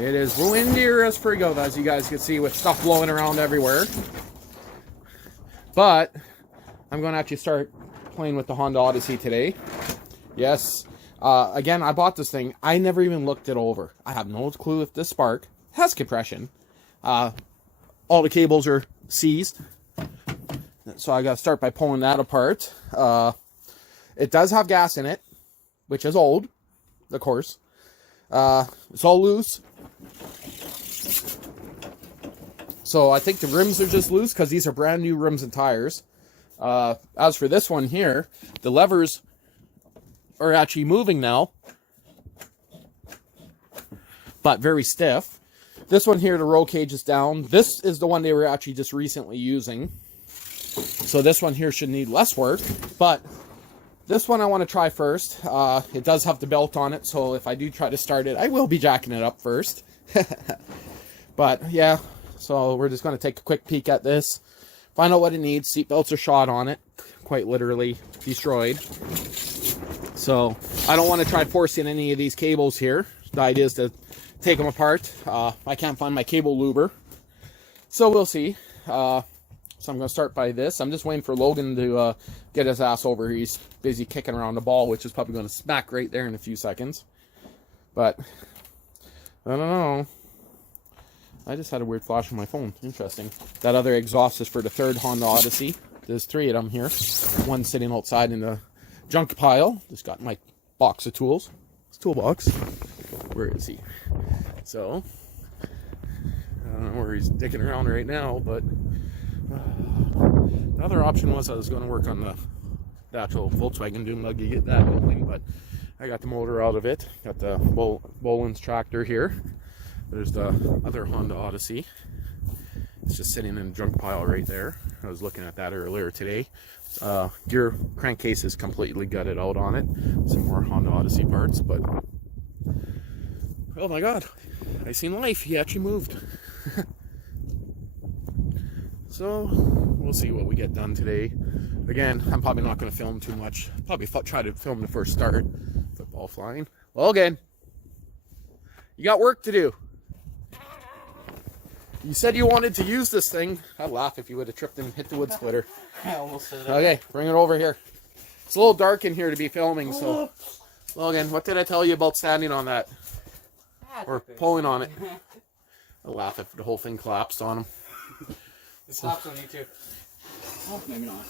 It is windier as frigo, as you guys can see, with stuff blowing around everywhere. But I'm going to actually start playing with the Honda Odyssey today. Yes. Again, I bought this thing. I never even looked it over. I have no clue if this spark has compression. All the cables are seized. So I got to start by pulling that apart. It does have gas in it, which is old, of course. It's all loose. So I think the rims are just loose because these are brand new rims and tires. As for this one here, the levers are actually moving now, but very stiff. This one here, the roll cage is down. This is the one they were actually just recently using. So this one here should need less work, but this one I want to try first. It does have the belt on it, so if I do try to start it, I will be jacking it up first. But yeah, so we're just going to take a quick peek at this, find out what it needs. Seat belts are shot on it, quite literally destroyed. So I don't want to try forcing any of these cables here. The idea is to take them apart. I can't find my cable luber, so we'll see. So I'm going to start by this. I'm just waiting for Logan to get his ass over here. He's busy kicking around the ball, which is probably going to smack right there in a few seconds. But I don't know. I just had a weird flash on my phone. Interesting. That other exhaust is for the third Honda Odyssey. There's 3 of them here. One sitting outside in the junk pile. Just got my box of tools. It's toolbox. Where is he? So I don't know where he's dicking around right now, but the other option was I was going to work on the actual Volkswagen Dune to get that going, but I got the motor out of it. Got the Boland's tractor here. There's the other Honda Odyssey. It's just sitting in a junk pile right there. I was looking at that earlier today. Gear crankcase is completely gutted out on it. Some more Honda Odyssey parts, but oh my god, I seen life. He actually moved. So we'll see what we get done today. Again, I'm probably not going to film too much. Probably try to film the first start. Football flying. Logan, you got work to do. You said you wanted to use this thing. I'd laugh if you would have tripped and hit the wood splitter. I almost said that. Okay, bring it over here. It's a little dark in here to be filming, so Logan, what did I tell you about standing on that? Or pulling on it? I'd laugh if the whole thing collapsed on him. It slaps on you too. Oh, maybe not.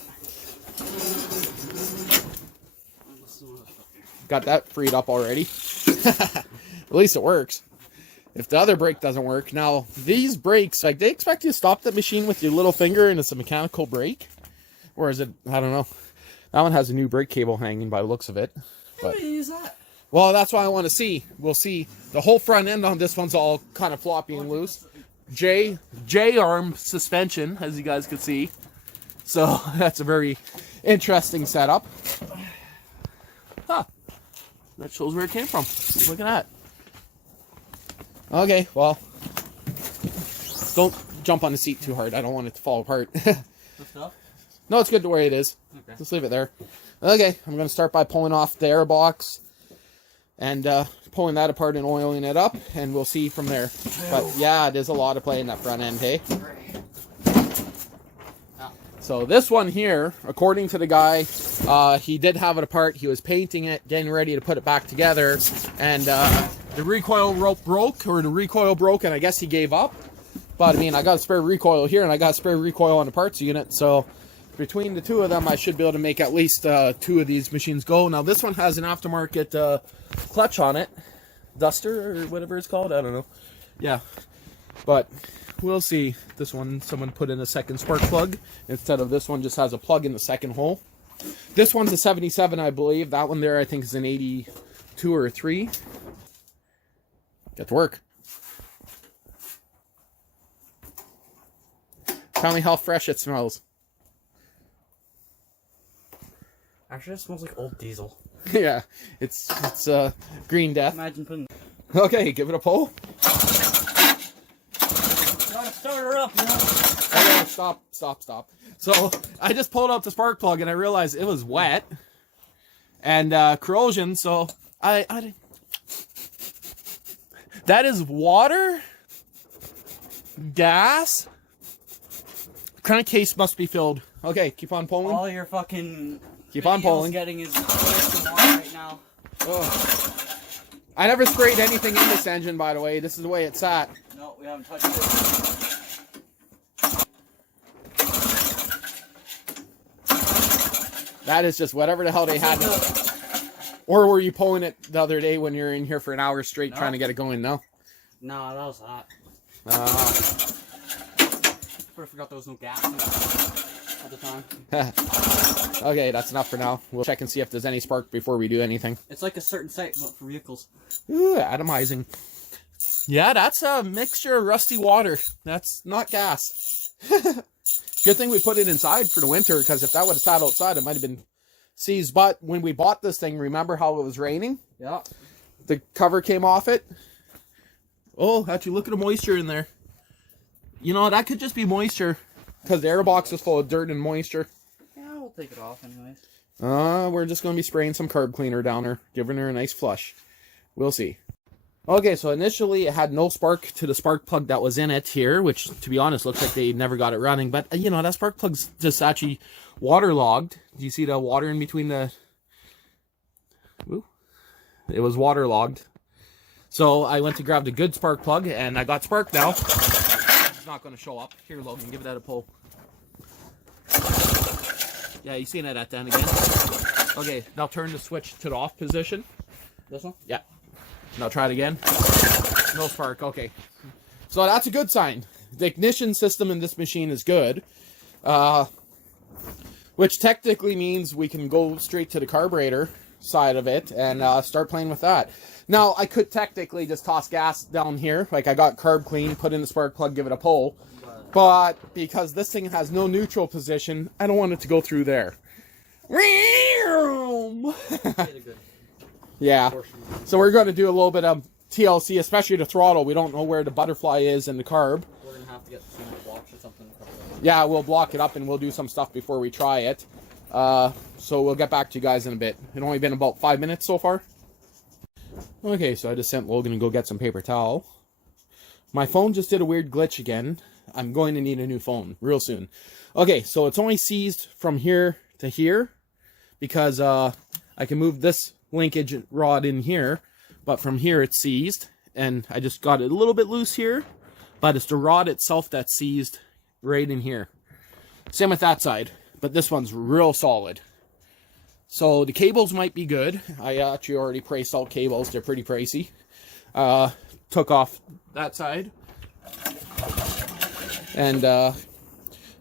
Got that freed up already. At least it works. If the other brake doesn't work. Now, these brakes, like, they expect you to stop the machine with your little finger and it's a mechanical brake. Or is it, I don't know. That one has a new brake cable hanging by the looks of it. But, how do you use that? well, that's what I want to see. We'll see. The whole front end on this one's all kind of floppy and loose. J-arm suspension, as you guys can see. So, that's a very interesting setup. Huh. That shows where it came from. Look at that. Okay, well, don't jump on the seat too hard. I don't want it to fall apart. No, it's good the way it is. Okay. Just leave it there. Okay, I'm going to start by pulling off the air box and pulling that apart and oiling it up, and we'll see from there. But yeah, there's a lot of play in that front end, hey? So this one here, according to the guy, he did have it apart. He was painting it, getting ready to put it back together, and the recoil rope broke, or the recoil broke, and I guess he gave up. But I mean, I got a spare recoil here, and I got a spare recoil on the parts unit, so between the two of them, I should be able to make at least 2 of these machines go. Now, this one has an aftermarket clutch on it. Duster, or whatever it's called. I don't know. Yeah. But we'll see. This one, someone put in a second spark plug. Instead of this one, just has a plug in the second hole. This one's a 77, I believe. That one there, I think, is an 82 or a 3. Get to work. Tell me how fresh it smells. Actually, it smells like old diesel. Yeah, it's green death. Imagine putting. Okay, give it a pull. Gotta start her up, you know? Okay, stop. So I just pulled out the spark plug and I realized it was wet and corrosion. So I That is water? Gas? What kind of case must be filled? Okay, keep on pulling. All your fucking keep on pulling. Getting is right now. Oh. I never sprayed anything in this engine, by the way. This is the way it's sat. No, we haven't touched it. That is just whatever the hell they had. Or were you pulling it the other day when you were in here for an hour straight trying to get it going? No? No, that was hot. I forgot there was no gas in it at the time. Okay, that's enough for now. We'll check and see if there's any spark before we do anything. It's like a certain site, but for vehicles. Ooh, atomizing. Yeah, that's a mixture of rusty water. That's not gas. Good thing we put it inside for the winter, because if that would have sat outside, it might have been seized. But when we bought this thing, remember how it was raining? Yeah. The cover came off it. Oh, actually, look at the moisture in there. You know, that could just be moisture, because the airbox is full of dirt and moisture. Yeah, we'll take it off anyways. We're just going to be spraying some carb cleaner down her, giving her a nice flush. We'll see. Okay, so initially it had no spark to the spark plug that was in it here, which, to be honest, looks like they never got it running. But, you know, that spark plug's just actually waterlogged. Do you see the water in between the... Ooh. It was waterlogged. So I went to grab the good spark plug, and I got spark now. It's not going to show up. Here, Logan, give it that a pull. Yeah, you seen it at the end again. Okay, now turn the switch to the off position. This one? Yeah. Now try it again. No spark. Okay. So that's a good sign. The ignition system in this machine is good. Which technically means we can go straight to the carburetor side of it and start playing with that. Now, I could technically just toss gas down here. Like, I got carb clean, put in the spark plug, give it a pull. But because this thing has no neutral position, I don't want it to go through there. Yeah. So we're going to do a little bit of TLC, especially the throttle. We don't know where the butterfly is in the carb. We're going to have to get some blocks or something. Yeah, we'll block it up and we'll do some stuff before we try it. So we'll get back to you guys in a bit. It's only been about 5 minutes so far. Okay, so I just sent Logan to go get some paper towel. My phone just did a weird glitch again. I'm going to need a new phone real soon. Okay, so it's only seized from here to here because I can move this linkage rod in here, but from here it's seized, and I just got it a little bit loose here, but it's the rod itself that's seized right in here. Same with that side, but this one's real solid. So the cables might be good. I actually already priced out cables. They're pretty pricey. Took off that side. And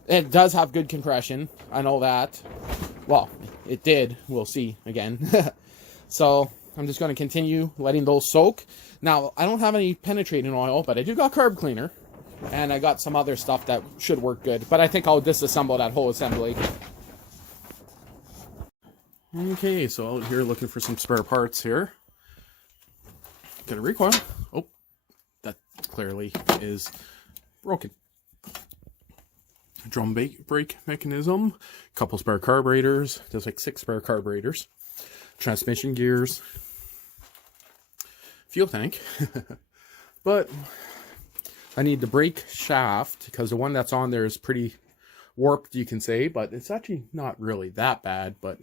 it does have good compression. I know that. Well, it did. We'll see again. So I'm just going to continue letting those soak. Now, I don't have any penetrating oil, but I do got carb cleaner. And I got some other stuff that should work good. But I think I'll disassemble that whole assembly. Okay, so out here looking for some spare parts here. Got a recoil. Oh, that clearly is broken. Drum brake mechanism. Couple spare carburetors. There's like 6 spare carburetors. Transmission gears. Fuel tank. But I need the brake shaft because the one that's on there is pretty warped, you can say, but it's actually not really that bad, but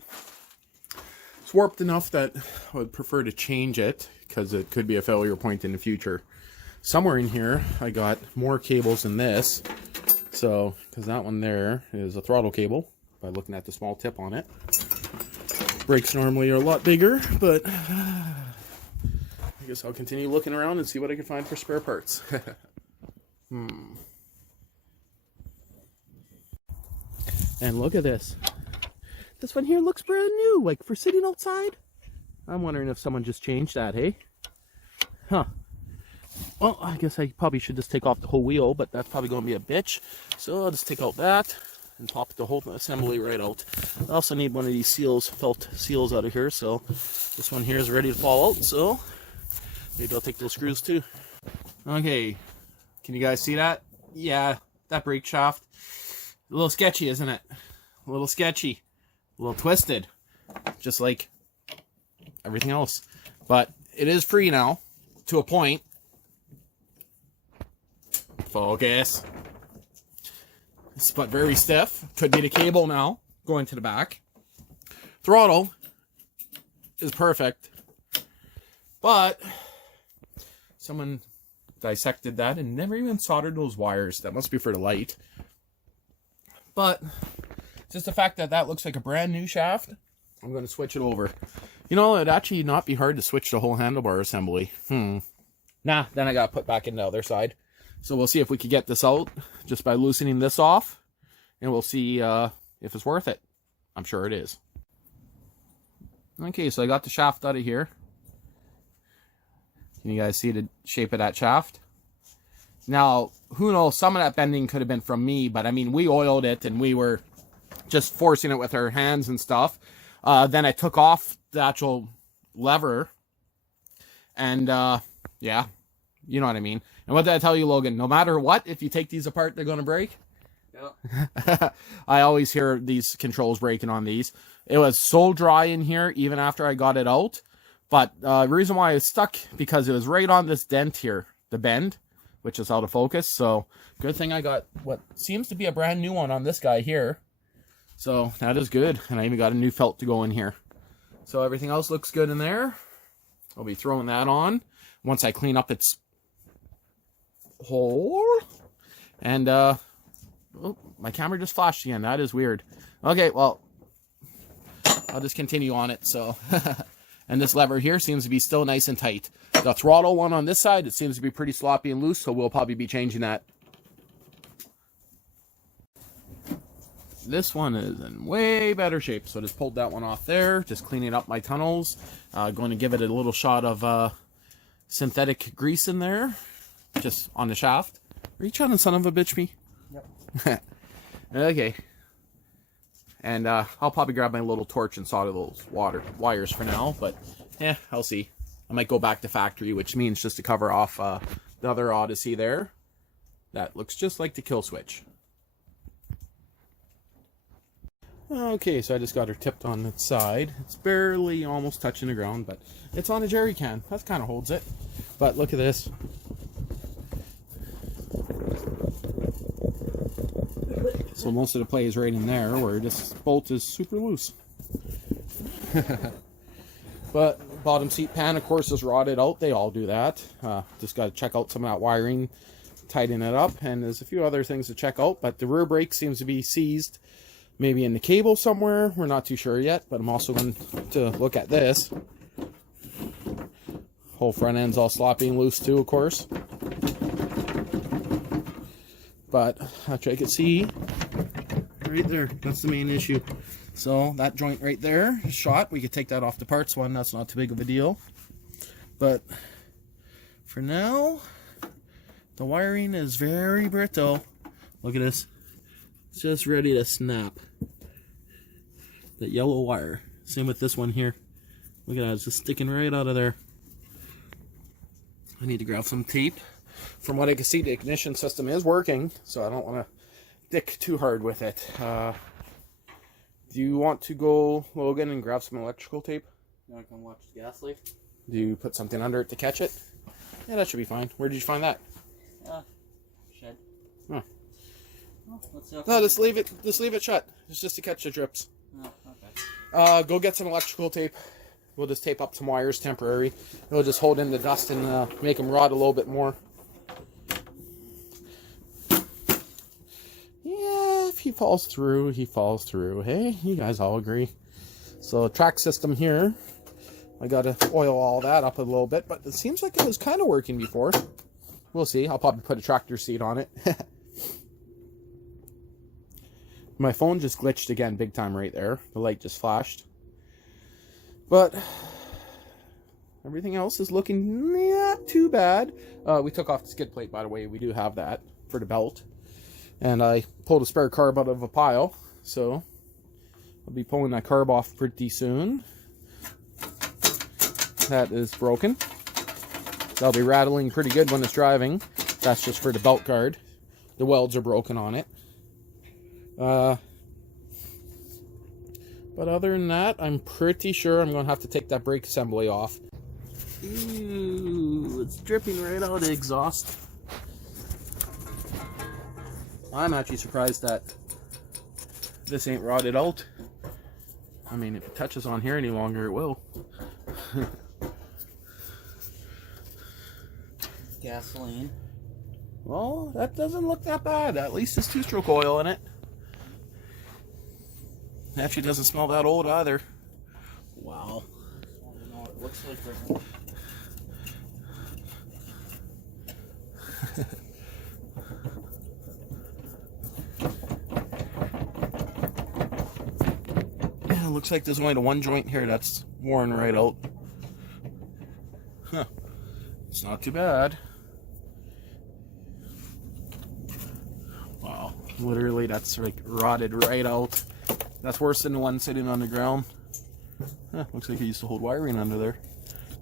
it's warped enough that I would prefer to change it because it could be a failure point in the future. Somewhere in here, I got more cables than this. So, because that one there is a throttle cable by looking at the small tip on it. Brakes normally are a lot bigger, but I guess I'll continue looking around and see what I can find for spare parts. And look at this. This one here looks brand new, like for sitting outside. I'm wondering if someone just changed that, hey? Huh. Well, I guess I probably should just take off the whole wheel, but that's probably going to be a bitch. So I'll just take out that and pop the whole assembly right out. I also need one of these seals, felt seals out of here, so this one here is ready to fall out, so maybe I'll take those screws too. Okay, can you guys see that? Yeah, that brake shaft. A little sketchy, isn't it? A little sketchy. A little twisted. Just like everything else. But it is free now, to a point. Focus. But very stiff. Could be the cable now going to the back. Throttle is perfect. But someone dissected that and never even soldered those wires. That must be for the light. But just the fact that that looks like a brand new shaft, I'm going to switch it over. You know, it'd actually not be hard to switch the whole handlebar assembly. Nah, then I got to put back in the other side. So we'll see if we can get this out just by loosening this off. And we'll see if it's worth it. I'm sure it is. Okay, so I got the shaft out of here. Can you guys see the shape of that shaft? Now, who knows, some of that bending could have been from me, but I mean, we oiled it and we were just forcing it with our hands and stuff. Then I took off the actual lever. And, yeah, you know what I mean. And what did I tell you, Logan? No matter what, if you take these apart, they're going to break? Yep. I always hear these controls breaking on these. It was so dry in here, even after I got it out. But the reason why it's stuck, because it was right on this dent here, the bend, which is out of focus. So, good thing I got what seems to be a brand new one on this guy here. So, that is good. And I even got a new felt to go in here. So, everything else looks good in there. I'll be throwing that on once I clean up its hole. And, oh, my camera just flashed again. That is weird. Okay, well, I'll just continue on it. So, and this lever here seems to be still nice and tight. The throttle one on this side, it seems to be pretty sloppy and loose, so we'll probably be changing that. This one is in way better shape, so I just pulled that one off there, just cleaning up my tunnels. Going to give it a little shot of synthetic grease in there, just on the shaft. Are you trying to son of a bitch me? Yep. Okay. And I'll probably grab my little torch and solder those wires for now, but yeah, I'll see. I might go back to factory, which means just to cover off the other Odyssey there. That looks just like the kill switch. Okay, so I just got her tipped on its side. It's barely almost touching the ground, but it's on a jerry can. That kind of holds it. But look at this. So most of the play is right in there, where this bolt is super loose. But bottom seat pan, of course, is rotted out. They all do that. Just got to check out some of that wiring, tighten it up, and there's a few other things to check out. But the rear brake seems to be seized, maybe in the cable somewhere. We're not too sure yet, but I'm also going to look at this. Whole front end's all sloppy and loose too, of course. But actually I can see right there, that's the main issue. So that joint right there is shot. We could take that off the parts one, that's not too big of a deal. But for now, the wiring is very brittle. Look at this. It's just ready to snap. That yellow wire. Same with this one here. Look at that, it's just sticking right out of there. I need to grab some tape. From what I can see, the ignition system is working, so I don't want to dick too hard with it. Do you want to go, Logan, and grab some electrical tape? You want to come watch the gas leak? Do you put something under it to catch it? Yeah, that should be fine. Where did you find that? Shed. Oh. Well, let's see. No, just leave it shut. It's just to catch the drips. Oh, okay. Go get some electrical tape. We'll just tape up some wires temporary. It'll just hold in the dust and make them rot a little bit more. Yeah, if he falls through, he falls through. Hey, you guys all agree. So track system here. I got to oil all that up a little bit, but it seems like it was kind of working before. We'll see. I'll probably put a tractor seat on it. My phone just glitched again big time right there. The light just flashed. But everything else is looking not too bad. We took off the skid plate, by the way. We do have that for the belt. And I pulled a spare carb out of a pile. So I'll be pulling that carb off pretty soon. That is broken. That'll be rattling pretty good when it's driving. That's just for the belt guard. The welds are broken on it. But other than that, I'm pretty sure I'm going to have to take that brake assembly off. Ooh, it's dripping right out of the exhaust. I'm actually surprised that this ain't rotted out. I mean, if it touches on here any longer, it will. Gasoline. Well, that doesn't look that bad. At least there's two-stroke oil in it. Actually doesn't smell that old either. Wow. I don't know what it looks like right now. Yeah, it looks like there's only the one joint here that's worn right out. Huh. It's not too bad. Wow. Literally, that's like rotted right out. That's worse than the one sitting on the ground. Huh, looks like it used to hold wiring under there.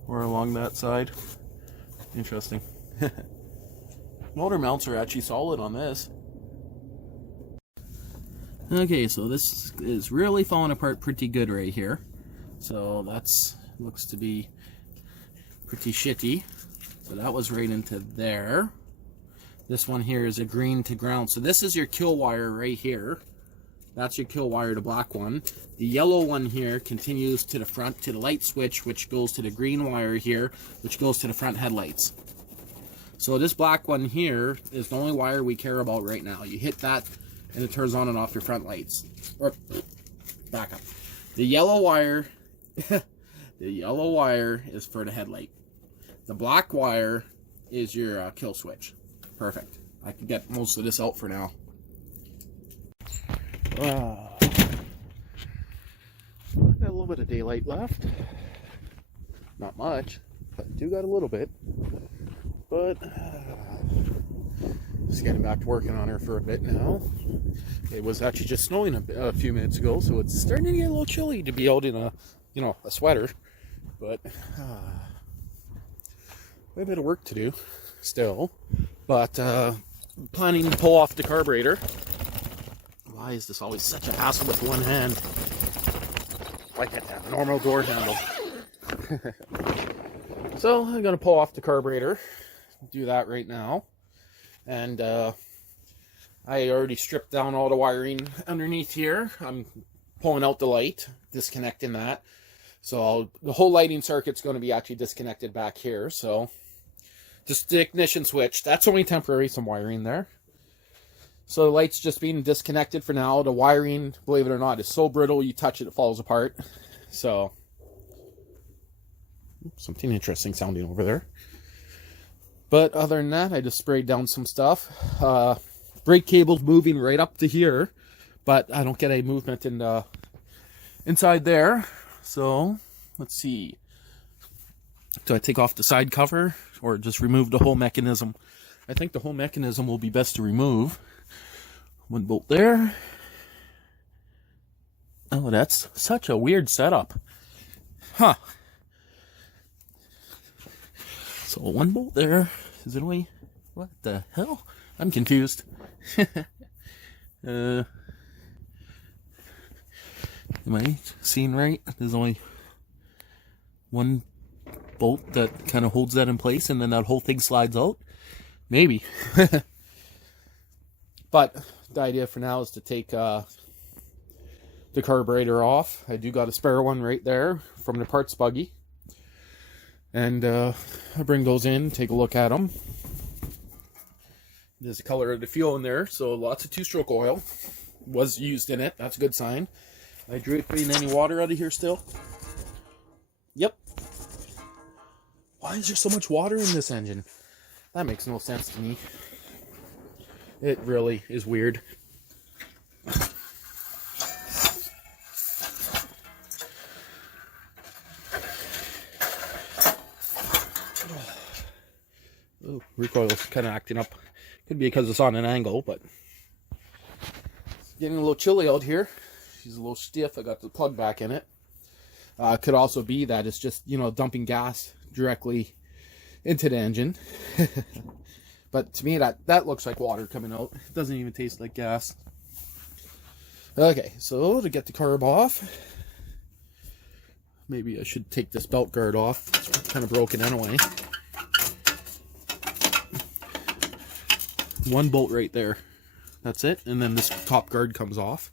Or along that side. Interesting. Motor mounts are actually solid on this. Okay, so this is really falling apart pretty good right here. So that's looks to be pretty shitty. So that was right into there. This one here is a green to ground. So this is your kill wire right here. That's your kill wire, the black one. The yellow one here continues to the front to the light switch, which goes to the green wire here, which goes to the front headlights. So this black one here is the only wire we care about right now. You hit that and it turns on and off your front lights. Or back up. The yellow wire the yellow wire is for the headlight. The black wire is your kill switch. Perfect. I can get most of this out for now. Got a little bit of daylight left. Not much, but I do got a little bit. But just getting back to working on her for a bit now. It was actually just snowing a few minutes ago, so it's starting to get a little chilly to be out in a, you know, a sweater. But we have a bit of work to do still. But planning to pull off the carburetor. Why is this always such a hassle with one hand? Why can't have a normal door handle? So I'm gonna pull off the carburetor. Do that right now. And I already stripped down all the wiring underneath here. I'm pulling out the light, disconnecting that. So the whole lighting circuit's going to be actually disconnected back here. So just the ignition switch. That's only temporary, some wiring there. So the light's just being disconnected for now. The wiring, believe it or not, is so brittle, you touch it, it falls apart. So something interesting sounding over there. But other than that, I just sprayed down some stuff. Brake cable's moving right up to here, but I don't get any movement in the inside there. So let's see. Do I take off the side cover or just remove the whole mechanism? I think the whole mechanism will be best to remove. One bolt there. Oh, that's such a weird setup. Huh. So one bolt there. Is it only... What the hell? I'm confused. Am I seeing right? There's only one bolt that kind of holds that in place and then that whole thing slides out? Maybe. But the idea for now is to take the carburetor off. I do got a spare one right there from the parts buggy. And I'll bring those in, take a look at them. There's the color of the fuel in there, so lots of two-stroke oil was used in it. That's a good sign. I dripping any water out of here still? Yep. Why is there so much water in this engine? That makes no sense to me. It really is weird. Oh, recoil's kind of acting up. Could be because it's on an angle, but it's getting a little chilly out here. She's a little stiff. I got the plug back in it. Could also be that it's just, you know, dumping gas directly into the engine. But to me, that looks like water coming out. It doesn't even taste like gas. Okay, so to get the carb off, maybe I should take this belt guard off. It's kind of broken anyway. One bolt right there. That's it. And then this top guard comes off.